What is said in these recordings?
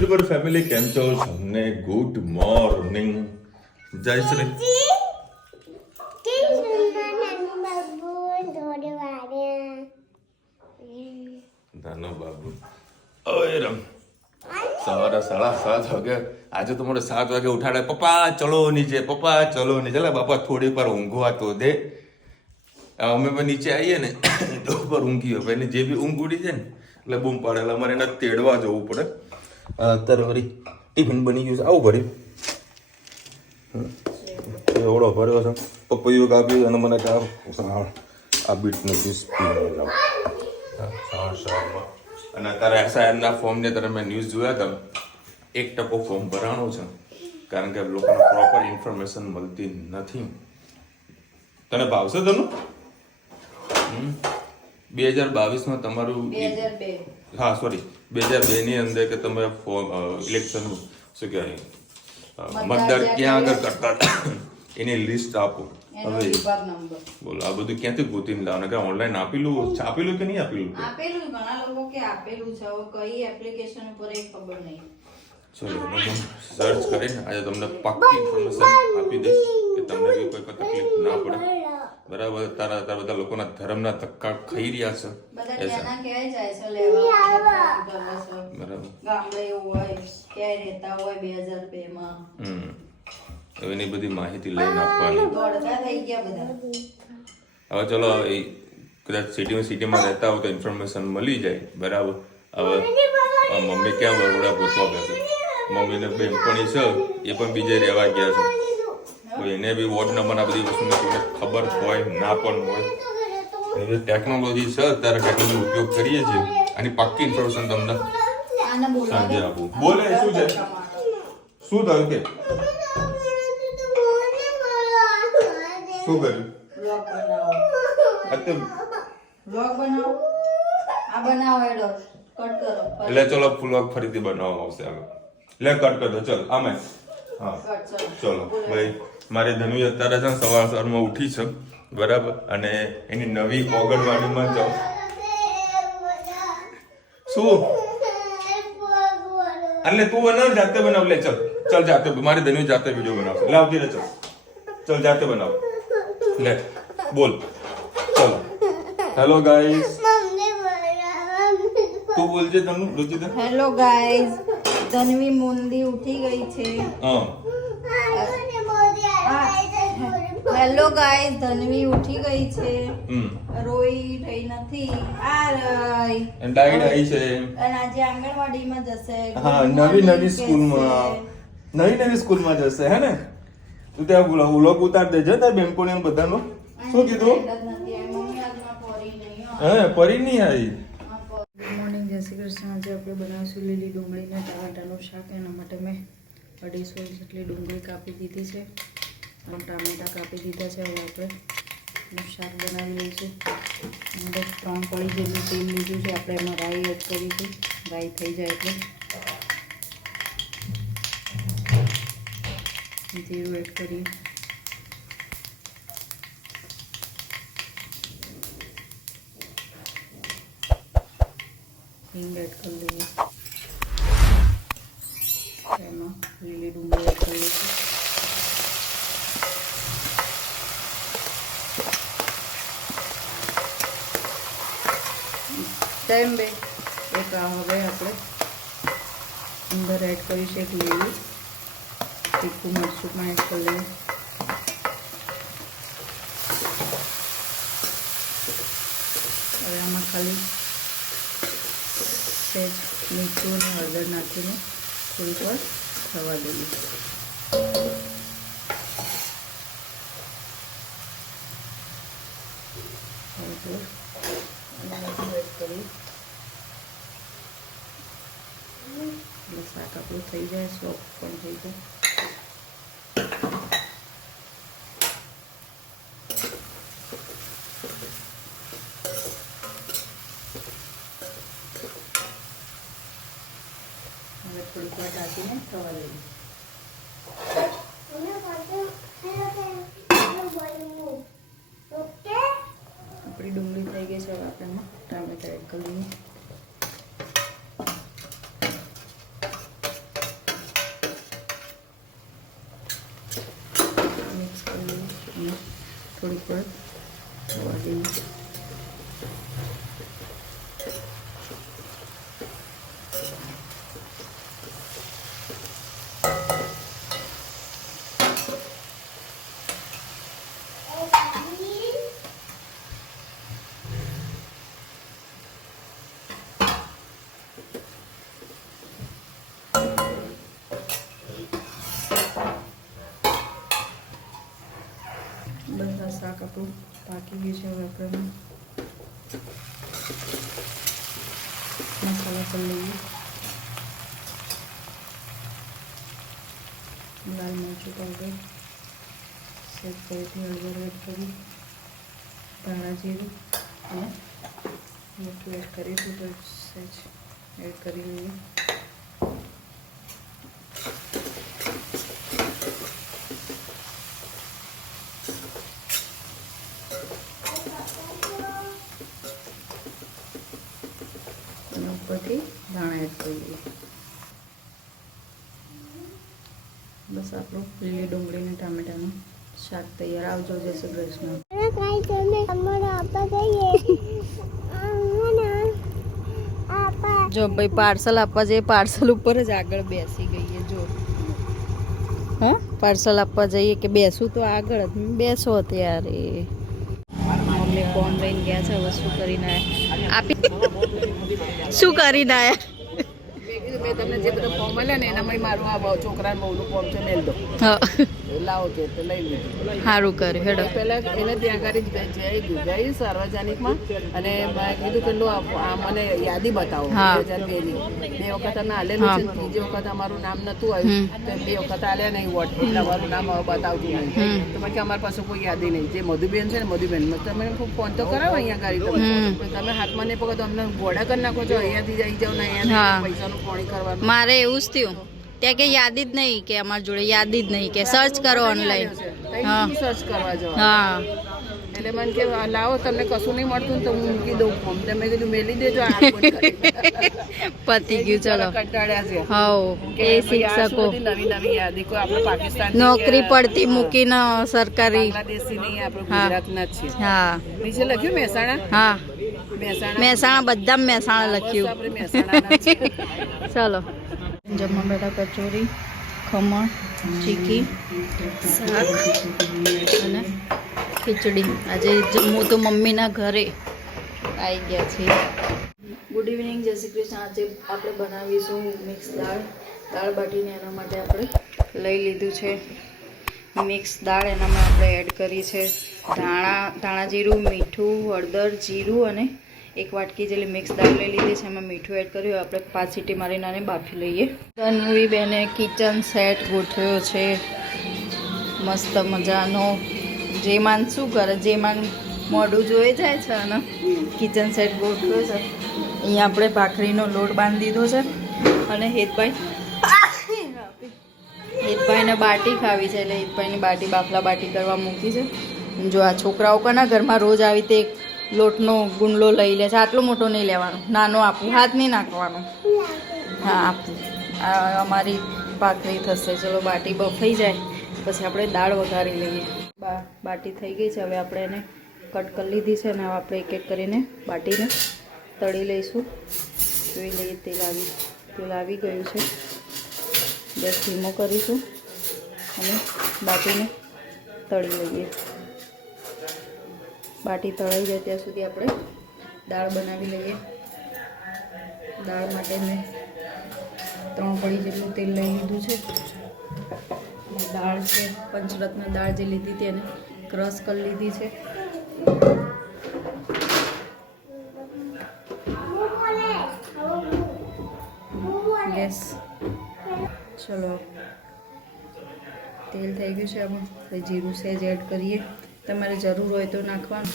YouTuber family કેમ છો? સૌને ગુડ મોર્નિંગ. જય શ્રી ધનો બાબુ. ઓય રમ સવારે 7:30 વાગે આજે તો મને 7 વાગે ઉઠાડે. પપ્પા ચલો નીચે, પપ્પા ચલો નીચે. એટલે બાપા થોડી પર ઊંઘવા તો દે. અમે પણ નીચે આવીએ ને તો ઉપર ઊંઘી હોય એને જે બી ઊંઘ ઉડી જાય ને એટલે બૂમ પાડેલા અમારે એને તેડવા જવું પડે. અત્યારે વળી ટિફિન બની ગયું છે. આવું ભરી એવડો ભર્યો છે. પપૈયું કાપ્યું અને મને આ બીટનું પીસ પી અને અત્યારે એસઆઈઆરના ફોર્મને ત્યારે મેં ન્યૂઝ જોયા હતા. 1% ફોર્મ ભરાણું છે કારણ કે લોકોને પ્રોપર ઇન્ફોર્મેશન મળતી નથી. તને ભાવશે તનું 2022માં તમારું 2002 હા સોરી 2002 ની અંદર કે તમે ઇલેક્શન શું કહેવાય મતદાર ક્યાં આગળ કરતા હતા એની લિસ્ટ આપો. હવે બોલો આ બધું ક્યાંથી ગોતીને લાવવાનું કે ઓનલાઈન છાપેલું કે નહીં આપેલું? આપેલું ઘણા લોકો કે આપેલું છે. હવે કઈ એપ્લિકેશન ઉપર એ ખબર નહીં. ચલો સર્ચ કરીને આજે તમને પાક્કી ઇન્ફોર્મેશન આપી દઈશ કે તમને બી કોઈ તકલીફ ના પડે. બરાબર. તારા બધા લોકોના ધર્મના ધક્કા ખાઈ રહ્યા છે. બધા ત્યાંના ક્યાંય જાય છે લેવા બરાબર. ગામડે એવું હોય ક્યાંય રહેતા હોય 2002 માં હવે એની બધી માહિતી લઈને આપવાની. દોડતા થઈ ગયા બધા. હવે ચલો કદાચ સિટીમાં રહેતા હોય તો ઇન્ફોર્મેશન મળી જાય. બરાબર. હવે મમ્મી ક્યાં બરોડા પૂછવા ગયા છે. મમ્મીને બેનપણી છે એ પણ બીજે રહેવા ગયા છે. તો એને બી વોર્ડ નંબર આ બધી વસ્તુની કોઈને ખબર હોય ના પણ હોય. ટેકનોલોજી છે અત્યારે ટેકનોલોજી ઉપયોગ કરીએ છીએ. આની પાક્કી ઇન્ફોર્મેશન તમને સાંજે આપું. બોલે શું છે? શું થયું કે શું કર્યું? વ્લોગ બનાવો. વ્લોગ બનાવો. આ બનાવો એડો કટ કરો. એટલે ચલો વ્લોગ ફરીથી બનાવવામાં આવશે આગળ. લે કટ કરી દો. ચલ આમે હા ચલો ભાઈ. મારી ધનવી અત્યારે છે સવારમાં ઉઠી છે. બરાબર. અને એની નવી ઓગણવાડીમાં જાઉં. શું એટલે તું બનાવ જાતે બનાવ. લે ચલ ચલ જાતે. મારી ધનવી જાતે વિડીયો બનાવશે. લે આવતી રે. ચલ ચલ જાતે બનાવ. લે બોલ. ચલો હેલો ગાઈસ. તું બોલજે તનુ રુચિતા. Hello guys. ધનવી મુંદી ઉઠી ગઈ છે. હા હેલો ગાઈઝ. ધનવી ઉઠી ગઈ છે. રોઈ રહી નથી. આ રહી ડાઈડ આવી છે અને આજે આંગણવાડીમાં જશે. હા નવી સ્કૂલમાં જશે હે ને. તું ત્યાં વ્લોગ ઉતાર દેજે તાર બેનપણી એમ બધાનો. શું કીધું? હે પરી નહીં આવી. Good morning. જય શ્રી કૃષ્ણ. આજે આપણે બનાવીશું લીલી ડુંગળીને ટામેટાનું શાક. એના માટે મેં 250 જેટલી ડુંગળી કાપી દીધી છે અને ટામેટા કાપી દીધા છે. હવે આપણે શાક બનાવી લઈશું. અંદર 3 કળી જેટલું તેલ લીધું છે. આપણે એમાં રાઈ એડ કરીશું. રાઈ થઈ જાય એટલે જીરું એડ કરી હિંગ એડ કરી દઈએ. એમાં લીલી ડુંગળી એડ કરી દઈશું. ટાઈમ બે એક હવે આપણે અંદર એડ કરીશું એક લીલું તીખું મરચું પણ એડ કરી લઈએ. હવે આમાં ખાલી સહેજ મીઠું અને હળદર નાખીને થોડીક વાર થવા દઈએ. એડ કરી એટલે શાક આપણું થઈ જાય. સોફ્ટ પણ થઈ જાય. હવે થોડીક વાર ઢાંકીને થવા દઈએ. આપણી ડુંગળી થઈ ગઈ છે. હવે આપણે ટામેટા એડ કરી દઈએ. પર થવા દઈએ. બધા શાક આપણું પાકી ગયું છે. હવે આપણે મસાલા કરી લઈએ. લાલ મરચું પાવડર, સેજ ફરીથી હળદર એડ કરી, ધાણા જીરું અને મીઠું એડ કરીશું. તો સેજ એડ કરી લઈએ. ઉપરથી ધાણા એડ કરીએ. બસ આપણું લીલી ડુંગળી અને ટામેટાનું શાક તૈયાર. આવજો. જય શ્રી કૃષ્ણ. જો ભાઈ પાર્સલ આપવા જઈએ, પાર્સલ ઉપર જ આગળ બેસી ગઈએ. જો હા, પાર્સલ આપવા જઈએ કે બેસું તો આગળ જ બેસો. ત્યારે મમ્મી ફોન લઈને ગયા છે. હવે શું કરીને આપી શું કરીને આયા? મેં તમને જે બધા ફોર્મ મળ્યા ને એનામાં મારું આ છોકરા બહુનું ફોર્મ છે મેલ દો. હા, લાવો કે તો લઈ લીધું. સારું કર્યું. હેડો. પહેલાં એને ત્યાં આગળ જઈ સાર્વજનિકમાં અને મેં કીધું કે લો આ મને યાદી બતાવો. હા. 2002 બે વખત અમે આલેલું છે. ત્રીજી વખત અમારું નામ નહોતું આવ્યું તો બે વખત આલ્યા નહીં વોટ એટલે અમારું નામ હવે બતાવતું નહીં. તો મેં કે અમારી પાસે કોઈ યાદી નહીં. જે મધુબેન છે ને મધુબેન તમે ફોન તો કરાવો અહીંયા ગાડી તમે હાથમાં નહીં પકડો તો અમને ઘોડા કરી નાખો છો. અહીંયાથી જઈ જાઓ ને અહીંયા પૈસાનું પોણી કરવાનું. મારે એવું જ થયું. ત્યાં કે યાદી જ નહીં, કે અમારી જોડે યાદી જ નહીં, કે સર્ચ કરો ઓનલાઈન. હા સર્ચ કરવા જાઓ. હા, એટલે મને કે લાવો તમને કશું નહીં મળતું ને તો હું મૂકી દઉં ફોર્મ. તમે કીધું મેલી દેજો. પતી ગયું. ચલો કંટાળ્યા છે હાઉ કે એ ભાઈ આ શું શિક્ષકો બધી નવી નવી યાદી કોઈ આપણે પાકિસ્તાન નોકરી પડતી મૂકીને સરકારી. બાંગ્લાદેશી નહીં આપણે ગુજરાતના જ છીએ. હા નીચે લખ્યું મહેસાણા. હા, મહેસાણા મહેસાણા બધા મહેસાણા લખ્યું. આપણે મહેસાણાના જ છીએ. ચાલો જમવા બેઠા. કચોરી, ખમણ, ચીકી, શાક અને ખીચડી. આજે જમવું તો મમ્મીના ઘરે આવી ગયા છીએ. ગુડ ઇવનિંગ, જય શ્રી કૃષ્ણ. આજે આપણે બનાવીશું મિક્સ દાળ બાટીને. એના માટે આપણે લઈ લીધું છે મિક્સ દાળ. એનામાં આપણે એડ કરી છે ધાણા જીરું, મીઠું, હળદર, જીરું અને એક વાટકી જેટલી મિક્સ દાળ લઈ લીધી છે. એમાં મીઠું એડ કર્યું. આપણે 5 સીટી મારીને આને બાફી લઈએ. તન્વી બેને કિચન સેટ ગોઠવ્યો છે મસ્ત મજાનો. જેમાન શું કરે? જેમાન મોઢું જોઈ જાય છે અને કિચન સેટ ગોઠવ્યો છે. અહીંયા આપણે ભાખરીનો લોટ બાંધી દીધો છે અને હેતભાઈને બાટી ખાવી છે એટલે હેતભાઈની બાટી બાફલા બાટી કરવા મૂકી છે. જો આ છોકરાઓ કના ઘરમાં રોજ આવી તે લોટનો ગુંડલો લઈ લે છે. આટલો મોટો નહીં લેવાનો, નાનો આપવું, હાથ નહીં નાખવાનો. હા આપવું. આ અમારી ભાખરી થશે. ચલો બાટી બફાઈ જાય પછી આપણે દાળ વઘારી લઈએ. બાટી થઈ ગઈ છે. હવે આપણે એને કટ કરી લીધી છે અને હવે આપણે એક એક કરીને બાટીને તળી લઈશું. જોઈ લઈએ તેલ આવી ગયું છે. ગેસ ધીમો કરીશું અને બાટીને તળી લઈએ. બાટી તળાઈ જાય ત્યાં સુધી આપણે દાળ બનાવી લઈએ. દાળ માટે મેં 3 પડી જેટલું તેલ લઈ લીધું છે. દાળ છે પંચરત્ન દાળ જે લીધી હતી એને ક્રશ કરી લીધી છે. ગેસ ચલો તેલ થઈ ગયું છે. આમાં જીરું સહેજ એડ કરીએ. તમારે જરૂર હોય તો નાખવાનું.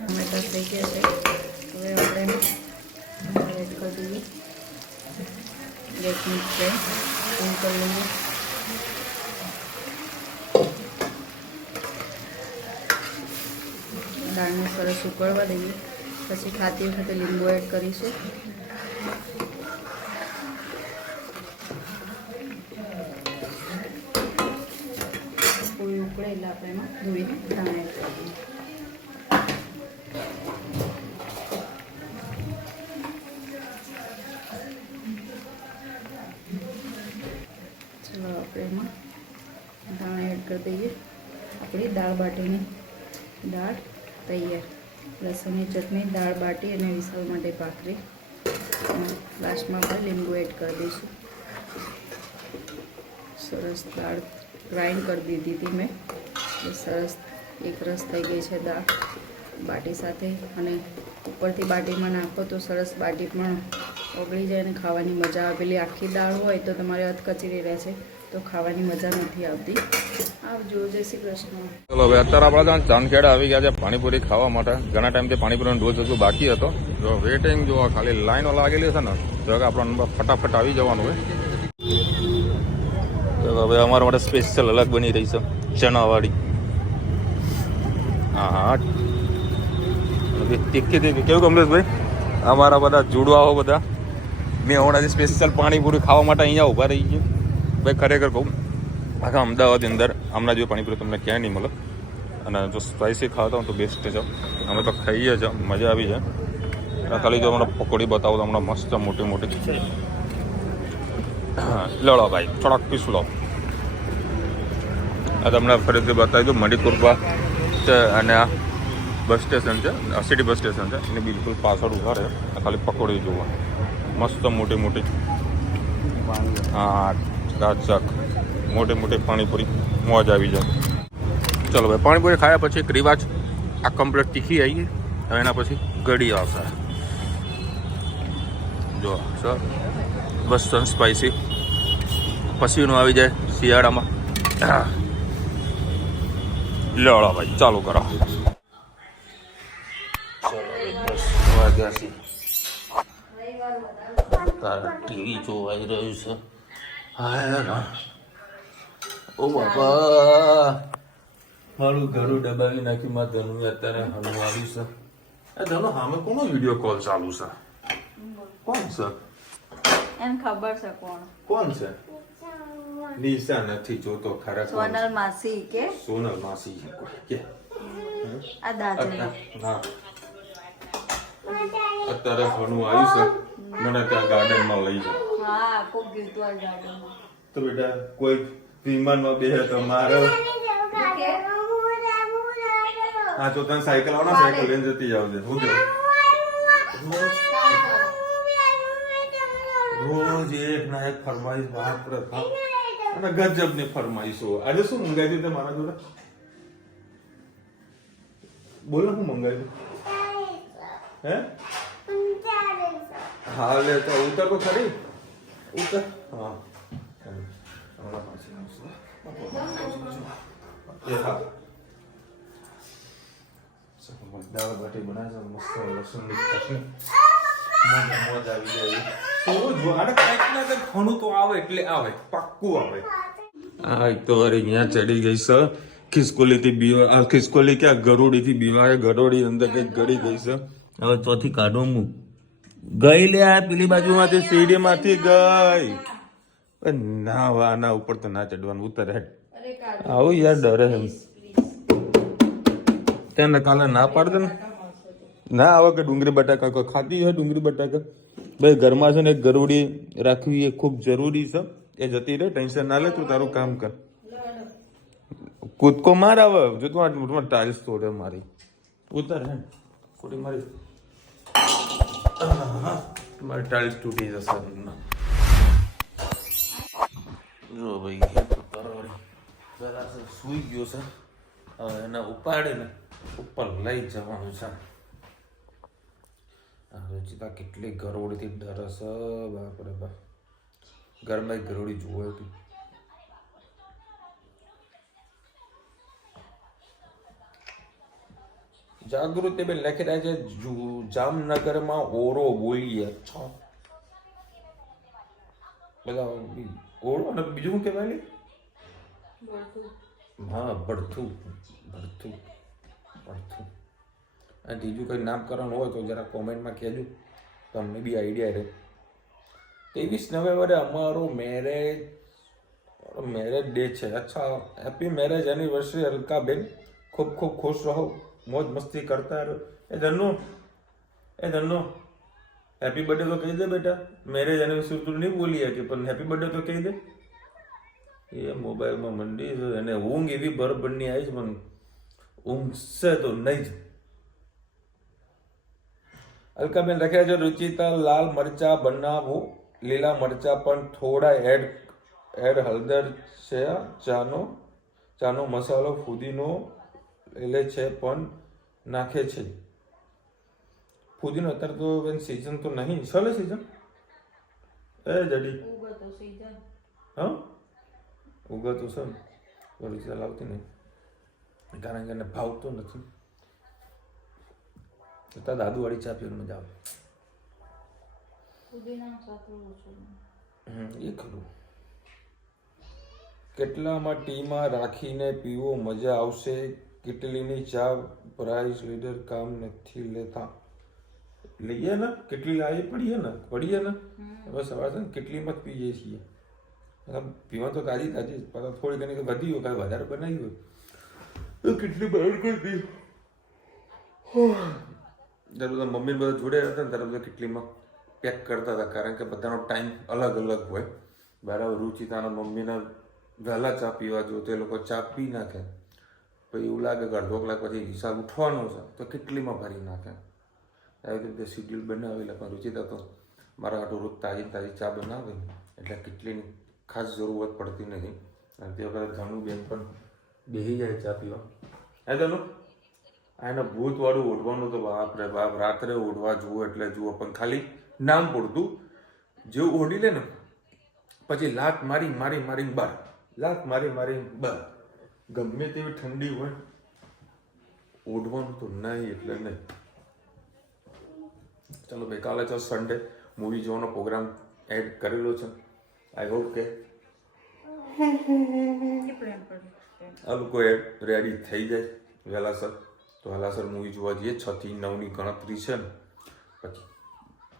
ટમેટા થઈ ગયા છે. હવે આપણે એડ કરી દઈએ. ગેસની ફ્લેમ એવું કરી લઈએ. દાળને સરસ ઉકળવા દઈએ. પછી ખાતી વખતે લીંબુ એડ કરીશું. પૂરી ઉકળે એટલે આપણે એમાં ધોઈને ધાણા એડ કરી દઈએ. ચલો આપણે એમાં ધાણા એડ કરી દઈએ. આપણી દાળ બાટીની દાળ તૈયાર. લસણની ચટણી, દાળ બાટી અને વિશાલ માટે ભાખરી. લાસ્ટમાં આપણે લીંબુ એડ કરી દઈશું. સરસ દાળ ગ્રાઇન્ડ કરી દીધી હતી મેં. સરસ એક રસ થઈ ગઈ છે દાળ બાટી સાથે. અને ઉપરથી બાટીમાં નાખો તો સરસ બાટી પણ ઓગળી જાય અને ખાવાની મજા આવે. પેલી આખી દાળ હોય તો તમારે અધકચરી રહે છે તો ખાવાની મજા નથી આવતી. આવજો. જય શ્રી કૃષ્ણ. ચલો હવે અત્યારે આપણે ત્યાં ચાંદખેડા આવી ગયા છે પાણીપુરી ખાવા માટે. ઘણા ટાઈમથી પાણીપુરીનો ડોઝ હજુ બાકી હતો. જો વેટિંગ જો ખાલી લાઈનો લાગેલી છે ને તો આપણે ફટાફટ આવી જવાનું હોય. તો હવે અમારા માટે સ્પેશિયલ અલગ બની રહી છે ચણાવાળી. હા તીખી તીખી. કેવું કમલેશભાઈ? અમારા બધા જુડવાઓ બધા મેં હમણાંથી સ્પેશિયલ પાણીપુરી ખાવા માટે અહીંયા ઊભા રહી ગયું. ભાઈ ખરેખર કહું આખા અમદાવાદની અંદર હમણાં જેવી પાણીપુરી તમને ક્યાંય નહીં મળે. અને જો સ્પાઇસી ખાતા હોય તો બેસ્ટ છે. અમે તો ખાઈએ છીએ, મજા આવી જાય. ખાલી જો હમણાં પકોડી બતાવો તો હમણાં મસ્ત મોટી મોટી. લડો ભાઈ થોડાક પીસ લો. આ તમને ફરીથી બતાવી દઉં મણિપુરમાં છે અને આ બસ સ્ટેશન છે, સિટી બસ સ્ટેશન છે એની બિલકુલ પાછળ ઉભા રહે. ખાલી પકોડી જોવા મસ્ત મોટી મોટી. હા ચક મોટી મોટી પાણીપુરી મોજ આવી જાય. ચલો ભાઈ પાણીપુરી ખાયા પછી એક રિવાજ આ કમ્પ્લીટ તીખી આવી ગઈ. હવે એના પછી કઢી આવશે. જો સર બસ સ્પાઇસી પસીનું આવી જાય શિયાળામાં. લડો ભાઈ ચાલુ કરો. ટીવી જોવાઈ રહ્યું છે. હા ઓ બાપા મારું ઘરું દબાવી નાખી માં ધનુ અત્યારે હનુ આવી છે. ધનુ સામે કોનો વિડીયો કોલ ચાલુ છે? કોણ છે? એમ ખબર છે કોણ કોણ છે? નિશા નથી જોતો ખરા. સોનલ માસી કે સોનલ માસી કે આ દાદી. હા અત્યારે હનુ આવી છે. મને ત્યાં ગાર્ડનમાં લઈ જાય. હા કોક ગીતો આ ગાર્ડનમાં. તો બેટા કોઈ વિમાનમાં બેહે તો મારે. હા તો તને સાયકલ આવો ને સાયકલ લઈને જતી આવજે. હું રોજ એક ના એક ફરમાઈશ બાપ રે બાપ. અને ગજબ ની ફરમાઈશો. આજે શું મંગાવ્યું તે મારા જોડે? બોલ ને શું મંગાવ્યું? હે હા લે તો ઉતર તો ખરી. ઉતર. હા હમણાં પાછી આવશે. દાળ બાટી બનાવે છે મસ્ત લસણની ચટણી. મોજ આવી જાય. તો જો આને કંઈક ના કંઈક ઘણું તો આવે એટલે આવે, પાક્કું આવે. આ એક તો વાર અહીંયા ચડી ગઈ છે ખિસકોલીથી બીવા. ખિસકોલી ક્યાં ગરોડીથી બીવાય. ગરોડી અંદર કંઈક ગળી ગઈ છે. હવે ચોથી કાઢો હું ગઈ લે આ પેલી બાજુમાંથી સીડીમાંથી ગઈ. ના આના ઉપર તો ના ચડવાનું. ઉતર હેડ. આવું યાર ડરે એમ. તેને કાલે ના પાડ દે ને. ના આવે કે ડુંગળી બટાકા ખાતી હોય. ડુંગળી બટાકા ભાઈ ઘરમાં છે ને એક ગરોડી રાખવી એ ખૂબ જરૂરી છે. એ જતી રહે, ટેન્શન ના લે. તું તારું કામ કર. કૂદકો માર આવે જો તું ટાઇલ્સ તોડે મારી. ઉતર હે ખોટી મારી મારી ટાઇલ્સ તૂટી જશે. જો ભાઈ જરા સુઈ ગયો છે. હવે એને ઉપાડીને ઉપર લઈ જવાનું છે. રચિતા કેટલી ગરોડીથી ડરે છે બાપરે બાપ. ઘરમાં ગરોડી જોવે તું. જાગૃતિ બેન લખી રહ્યા છે જામનગરમાં ઓરો બોલીએ છો. પેલા ઓળો અને બીજું શું કહેવાય લે? હા ભડથું. અને ત્રીજું કંઈ નામકરણ હોય તો જરા કોમેન્ટમાં કહેજો, તમને બી આઈડિયા રહે. 23 નવેમ્બરે અમારો મેરેજ ડે છે. અચ્છા, હેપી મેરેજ એનિવર્સરી અલકાબેન. ખૂબ ખૂબ ખુશ રહો, મોજ મસ્તી કરતા રહો. એ ધનનો હેપી બર્થડે તો કહી દે બેટા. મેરેજ એનિવર્સરી તું નહીં બોલી હતી પણ હેપી બર્થડે તો કહી દે. એ મોબાઈલમાં મંડી છે અને ઊંઘ એવી બરબરની આવી છે, મને ઊંઘશે તો નહીં જ. અલકાબેન લખ્યા છે રુચિતા લાલ મરચા બનાવો, લીલા મરચા પણ થોડા એડ હળદર છે, ચાનો મસાલો ફુદીનો લે છે પણ નાખે છે. ફુદીનો અત્યારે તો બેન સીઝન તો નહીં. ચાલે સીઝન એ જડી હા ઉગાતું છે ને રુચિતા લાવતી નહીં કારણ કે એને ભાવતો નથી. છતાં દાદુવાળી ચા પીવાની મજા આવે. એ ખરું. કેટલામાં ટીમાં રાખીને પીવો મજા આવશે. કેટલીની ચા પ્રાઇસ લીડર કામ નથી લેતા. લઈએ ને કેટલી લાવી પડીએ ને હવે સવાર છે ને કેટલીમાં જ પીએ છીએ. પીવા તો તાજી પણ થોડી ઘણી વધી હોય કાંઈ વધારે બનાવી હોય તો કેટલી બહાર કરી પી. ત્યારે બધા મમ્મી બધા જોડે હતા ને ત્યારે બધા કેટલીમાં પેક કરતા હતા કારણ કે બધાનો ટાઈમ અલગ અલગ હોય. બરાબર. રુચિતાના મમ્મીને વહેલા ચા પીવા જો તે લોકો ચા પી નાખે, પછી એવું લાગે કે અડધો કલાક પછી હિસાબ ઉઠવાનો છે તો કેટલીમાં ભરી નાખે. આવી રીતે શિડ્યુલ બનાવેલા. પણ રુચિતા તો મારા હાટું રોજ તાજી ચા બનાવે એટલે કેટલીની ખાસ જરૂરત પડતી નથી. અને તે વખતે ધનુબેન પણ બેસી જાય ચા પીવા. હે ધનુ આને ભૂતવાળું ઓઢવાનું તો બાપરે બાપ, રાત્રે ઓઢવા જુઓ એટલે જુઓ પણ ખાલી નામ પૂરતું. જેવું ઓઢી લે ને પછી લાત મારી બાર. ગમે તેવી ઠંડી હોય ઓઢવાનું તો નહીં એટલે નહીં. ચલો ભાઈ, કાલે તો સન્ડે મૂવી જોવાનો પ્રોગ્રામ એડ કરેલો છે. આઈ હોપ કે આ લોકો રેડી થઈ જાય વહેલાસર. તો વહેલાસર મૂવી જોવા જઈએ. 6 થી 9ની ગણતરી છે ને પછી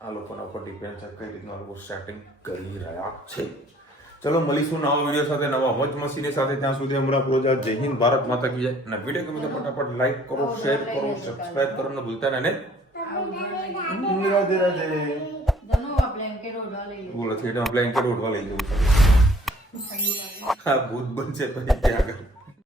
આ લોકોના ઉપર ડિપેન્ડ છે કઈ રીતના લોકો સ્ટાર્ટિંગ કરી રહ્યા છે. ચલો મળીશું નવા વિડીયો સાથે, નવા મોજ મસ્તીની સાથે. ત્યાં સુધી હમણાં પ્રોજા જય હિન્દ, ભારત માતા કી જય. અને વિડીયો ગમે તો ફટાફટ લાઈક કરો, શેર કરો, સબસ્ક્રાઇબ કરવાનું ભૂલતા નહીં. રાધે રાધે. બોલો થિયેટરમાં બ્લેન્કેટ ઓઢવા લઈ જવું. હા ભૂત બનશે પછી ત્યાં આગળ.